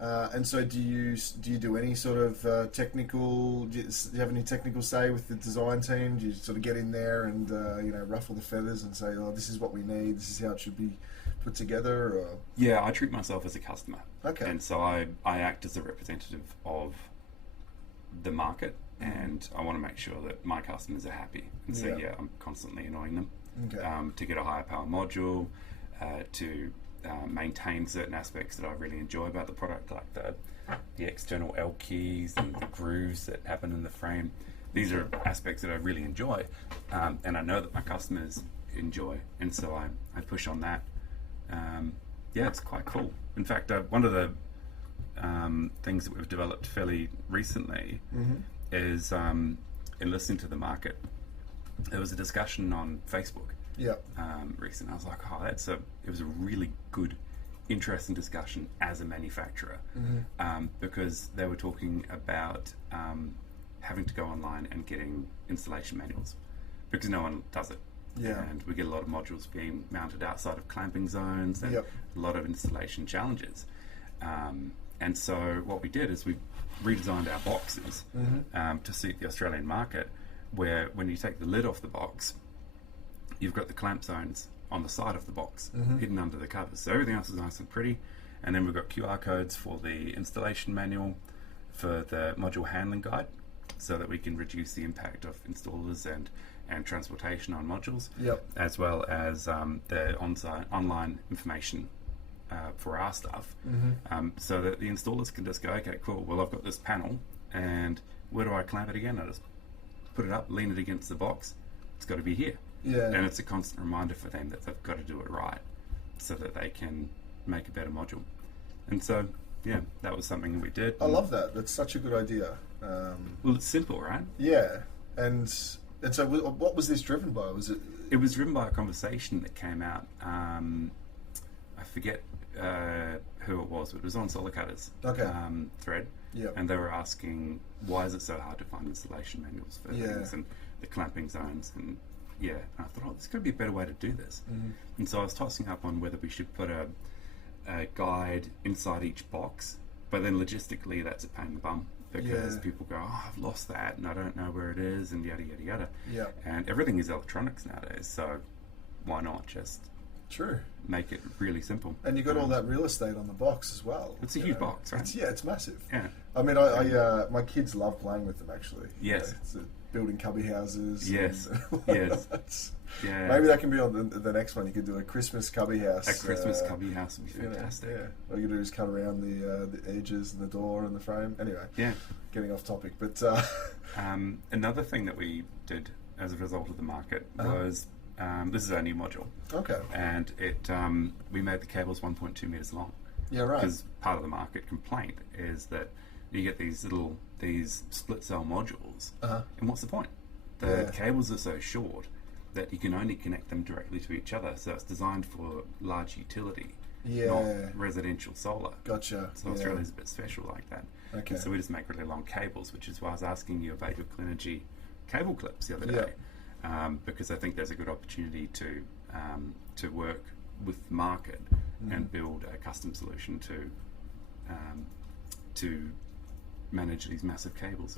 And so do you do any sort of technical, do you have any technical say with the design team? Do you sort of get in there and ruffle the feathers and say, oh, this is what we need, this is how it should be put together? Or? Yeah, I treat myself as a customer. Okay. And so I act as a representative of the market, and I want to make sure that my customers are happy. And so I'm constantly annoying them to get a higher power module, to maintain certain aspects that I really enjoy about the product, like the external L keys and the grooves that happen in the frame. These are aspects that I really enjoy, and I know that my customers enjoy, and so I push on that. It's quite cool. In fact, one of the things that we've developed fairly recently is in listening to the market. There was a discussion on Facebook recently. I was like, it was a really good, interesting discussion as a manufacturer, because they were talking about having to go online and getting installation manuals because no one does it. And we get a lot of modules being mounted outside of clamping zones and a lot of installation challenges. And so what we did is we redesigned our boxes to suit the Australian market, where when you take the lid off the box, you've got the clamp zones on the side of the box, hidden under the covers. So everything else is nice and pretty. And then we've got QR codes for the installation manual, for the module handling guide, so that we can reduce the impact of installers and transportation on modules, as well as the online information for our stuff, so that the installers can just go, okay, cool, well, I've got this panel, and where do I clamp it again? I just put it up, lean it against the box, it's got to be here. And it's a constant reminder for them that they've got to do it right so that they can make a better module. And so, that was something that we did. I love that. That's such a good idea. Well, it's simple, right? Yeah. And so what was this driven by? Was it? It was driven by a conversation that came out. I forget who it was, but it was on Solar Cutters thread. And they were asking, why is it so hard to find installation manuals for things and the clamping zones? And and I thought, there's got to be a better way to do this. And so I was tossing up on whether we should put a guide inside each box, but then logistically that's a pain in the bum, because people go, I've lost that and I don't know where it is, and yada yada yada. And everything is electronics nowadays, so why not just make it really simple? And you got all that real estate on the box as well. It's a huge box, right? It's massive. I mean, I my kids love playing with them, actually. Yes. Building cubby houses. Yes. Maybe that can be on the next one. You could do a Christmas cubby house. A Christmas cubby house would be fantastic. All you do is cut around the edges and the door and the frame. Anyway. Getting off topic, but another thing that we did as a result of the market was this is our new module. Okay. And it we made the cables 1.2 meters long. Yeah, right. Because part of the market complaint is that you get these split cell modules, and what's the point? The cables are so short that you can only connect them directly to each other. So it's designed for large utility, not residential solar. Gotcha. So Australia's a bit special like that. Okay. So we just make really long cables, which is why I was asking you about your Clenergy cable clips the other day, because I think there's a good opportunity to work with the market and build a custom solution to manage these massive cables.